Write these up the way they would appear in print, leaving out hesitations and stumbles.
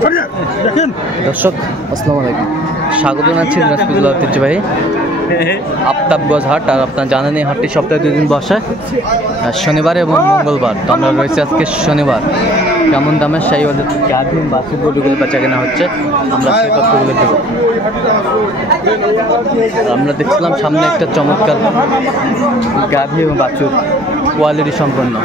দর্শক আসসালামু আলাইকুম, স্বাগত জানাচ্ছি দিনাজপুর জেলার ঐতিহ্যবাহী আফতাবগঞ্জ হাট। আর আপনারা জানেন এই হাটটি সপ্তাহে 2 দিন বসে, শনিবার এবং মঙ্গলবার। তো আমরা রয়েছে আজকে শনিবার। কেমন দামের সেই গাভী বাছুর গরুগুলো বেচা কেনা হচ্ছে, আমরা সেই তথ্যগুলো দেব। আমরা দেখছিলাম সামনে একটা চমৎকার গাভী এবং বাছুর, কোয়ালিটি সম্পন্ন।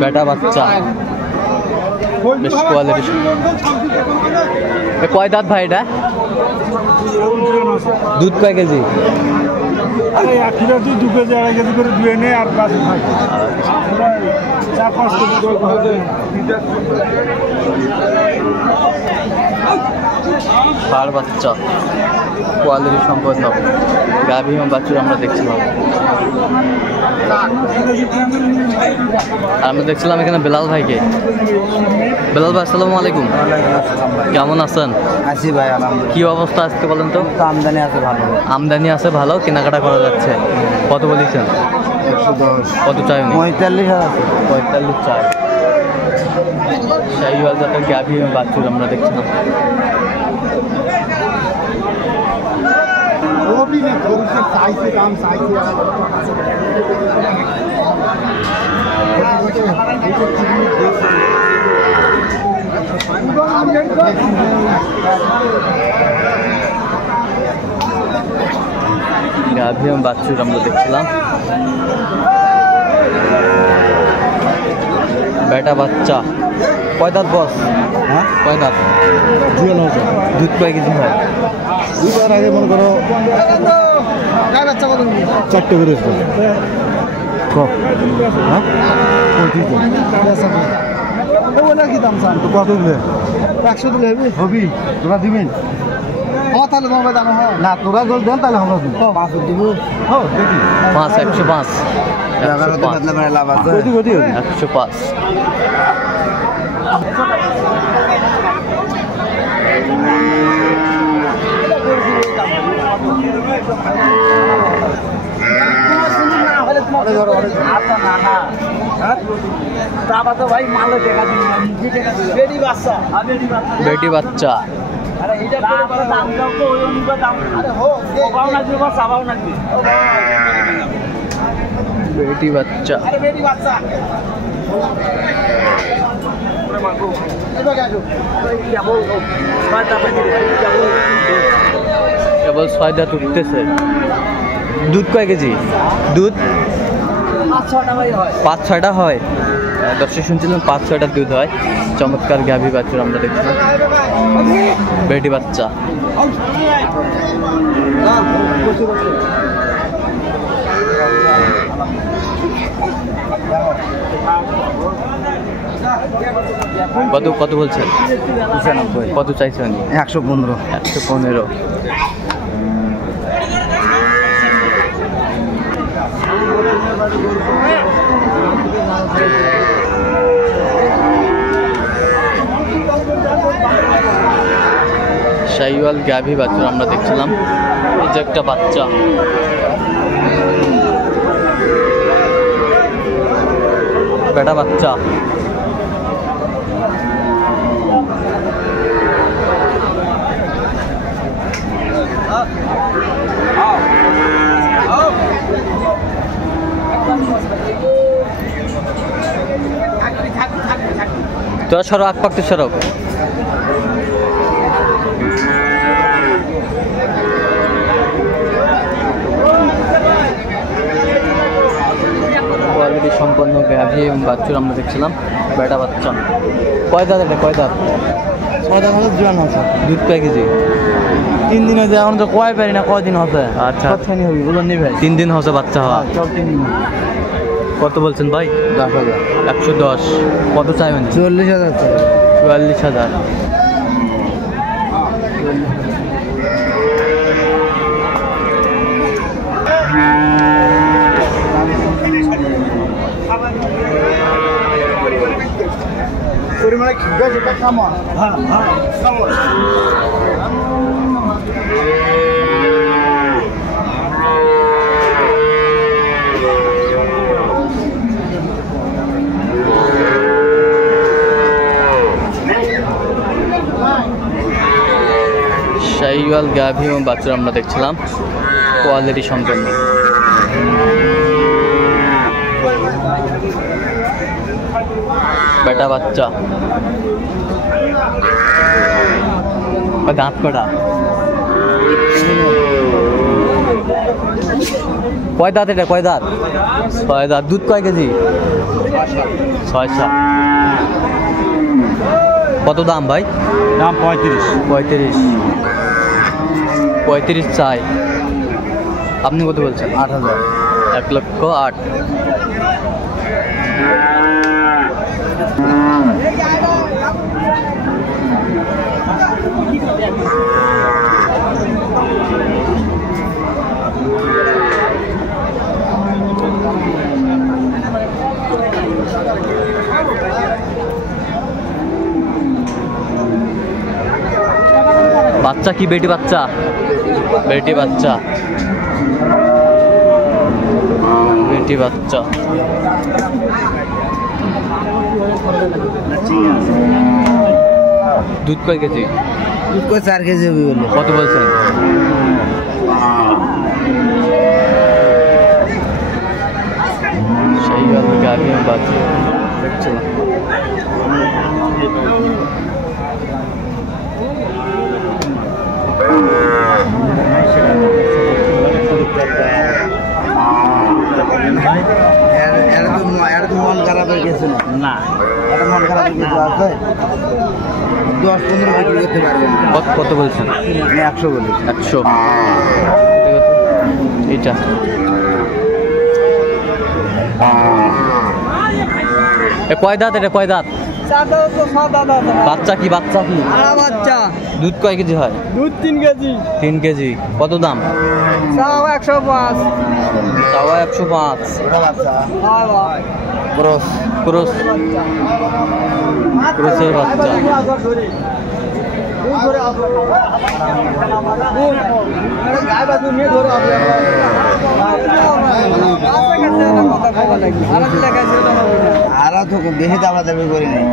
বেটা বাচ্চা বেশ কোয়ালিটি। কয় দাঁত ভাই এটা? দুধ কয় কেজি? 2 কেজি 2.5 কেজি করে দুয়ে নেই আর বাকি থাকে 4-5 কেজি ষাঁড় বাচ্চা কোয়ালিটি সম্পন্ন গাভী এবং বাছুর আমরা দেখছিলাম। আমরা দেখছিলাম এখানে বেলাল ভাইকে। বেলাল ভাই আসসালামু আলাইকুম, কেমন আছেন? আছি ভাই আলহামদুলিল্লাহ। কি অবস্থা আজকে বলেন তো? আমদানি আছে ভালো। আমদানি আছে ভালো, কেনাকাটা করা যাচ্ছে। কত বলেছেন? 110। কত চাই? 45 চাই। সেই জাতের গাভী এবং বাছুর আমরা দেখছিলাম। গাভী এবং বাছুর আমরা দেখছিলাম। বেটা বাচ্চা কয় দাঁত বস? হ্যাঁ, কয় দাঁত? দুধ কয় কেজি হয়? দুবার আগে মনে করো 4টে করে কত দিলে? 100 দিলে হবি। তোরা দিবেন? তাহলে তোমার জানো না, তোরা যদি দেন তাহলে আমরা দিব। 5 দিব। 105 লাভ আছে। 105। বেটি বাচ্চা বেটি বাচ্চা কেবল 6 দাঁত উঠতেছে। দুধ কয় কেজি? দুধ 5-6টা হয়। দর্শক শুনছিলাম 5-6টা দুধ হয়। চমৎকার গাভী বাছুর আমরা দেখছিলাম। বেটি বাচ্চা কত বলছেন? 95। কত চাইছেন? 115। 115। শাহিওয়াল গাভী বাছুর আমরা দেখছিলাম। এই যে একটা বাচ্চা, বেটা বাচ্চা। তোরা সরো, আগ পাকতে সরো। কোয়ালিটি সম্পন্ন গাভী এবং বাছুর আমরা দেখছিলাম। বেটা বাচ্চা কয় দাঁত? এটা কয় দাঁত? 6 দাঁত হচ্ছে জোয়ান আছে। দুধ কয় কেজি? 3 দিন হয়েছে, এখন তো কয় পারি না, কয়দিন হচ্ছে। আচ্ছা কতখানি হবি বলুন নি ভাই? 3 দিন হচ্ছে বাচ্চা হওয়া। চল 3 দিন। কত বলছেন ভাই? 10,000। 110। কত চাইবেন? 40,000 চাই। 44,000। পরিমাণে বেশি খামা। হ্যাঁ হ্যাঁ শাহিওয়াল গাভী এবং বাছুর আমরা দেখছিলাম, কোয়ালিটি সম্পন্ন। বেটা বাচ্চা, দাঁত কটা? কয় দাঁত এটা? কয় দাঁত? 6 দাঁত। দুধ কয় কেজি? 6-7। কত দাম ভাই? দাম 35। 35 চাই। আপনি কত বলছেন? 8,000। 1,08,000। বাচ্চা কি বেটি বাচ্চা? বেটি বাচ্চা, বেটি বাচ্চা। দুধ কয় কেজি? দুধ কয় 4 কেজি হবে বলে। কত বলছেন? সেই গেল গাড়ি বাচ্চা দেখছিলাম। মন খারাপের কিছু না, এটা মন খারাপের কিছু আছে। 10-15 বিক্রি করতে পারবেন। কত বলছেন? 100 বলি। 100। এইটা কয় দাঁত? এটা কয় দাঁত? বাচ্চা কি? বাচ্চা কি? বাচ্চা। দুধ কয় কেজি হয়? দুধ 3 কেজি। 3 কেজি। কত দাম? 105। 105। ক্রস। ক্রস, ক্রসের বাচ্চা। আর তো বেশি দামা দামি করি নাই।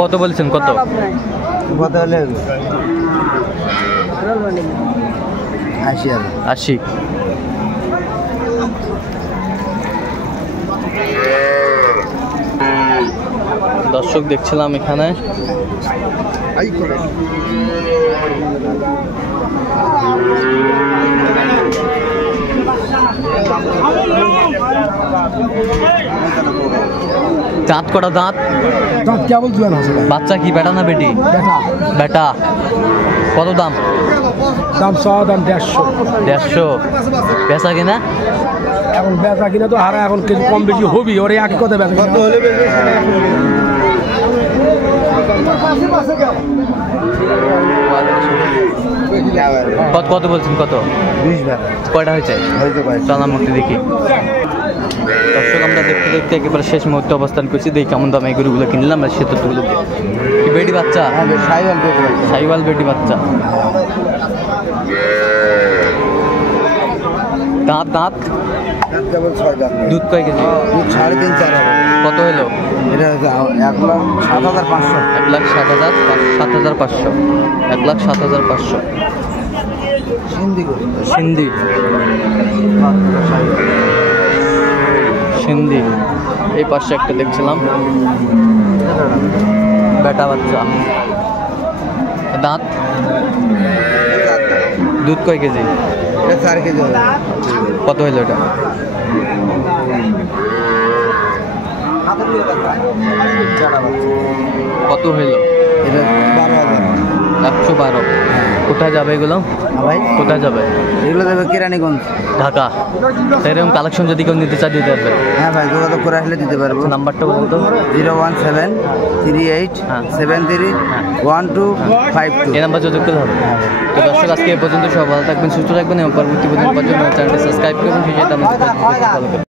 কত বলছেন? কত? কত হলে 80,000। 80। দর্শক দেখছিলাম এখানে দাঁত কটা? দাঁত দাঁত কেবল জুয়ান আছে। বাচ্চা কি বেটা না বেটি? বেটা। কত দাম? দাম 100, দাম 150। 150। বেচা কিনা? এখন বেচা কিনা তো হারা, এখন কিছু কম বেশি হবি। ওরে এক কথা বেচা কত হলে কত বলছেন? কত? 20 টাকা। কয়টা হয়েছে? হয়তো ভাই চানা মুক্তি দেখি। দর্শক আমরা দেখতে দেখতে একেবারে শেষ মুহূর্তে অবস্থান করছি। দেখি কেমন দাম এই গরুগুলো কিনলাম আমরা সে তথ্যগুলো। কি বেটি বাচ্চা? সাইওয়াল বেটি বাচ্চা। সাইওয়াল বেটি বাচ্চা। দাঁত? দাঁত কেবল 6 দাঁত। দুধ কয় কেজি? দুধ 3.5-4 হবে। কত হলো? এটা 1,07,500। 1,07,500। 1,07,500। সিন্ধি করে। সিন্ধি, সিন্ধি। এই পাশে একটা দেখছিলাম বেটা বাচ্চা। দাঁত? দুধ কয় কেজি? এটা 4 কেজি হবে। কত হইলো এটা? কত হইলো? এটা 12,000 112। কোথায় যাবে এগুলো? ভাই কোথায় যাবে? এগুলো দেবে কেরানীগঞ্জ, ঢাকা। এরকম কালেকশন যদি কেউ নিতে চায় দিতে পারবে? হ্যাঁ ভাই, যোগাযোগ করে আসলে দিতে পারবো। নাম্বারটা বলুন তো। 01738731252। এই নাম্বার যোগাযোগ করলে হবে। তো দর্শক, আজকে এই পর্যন্ত সব ভালো থাকবেন, সুস্থ থাকবেন এবং পরবর্তী পর্যন্ত চ্যানেলটি সাবস্ক্রাইব করবেন, সেই সাথে আমাদের ফলো করবেন।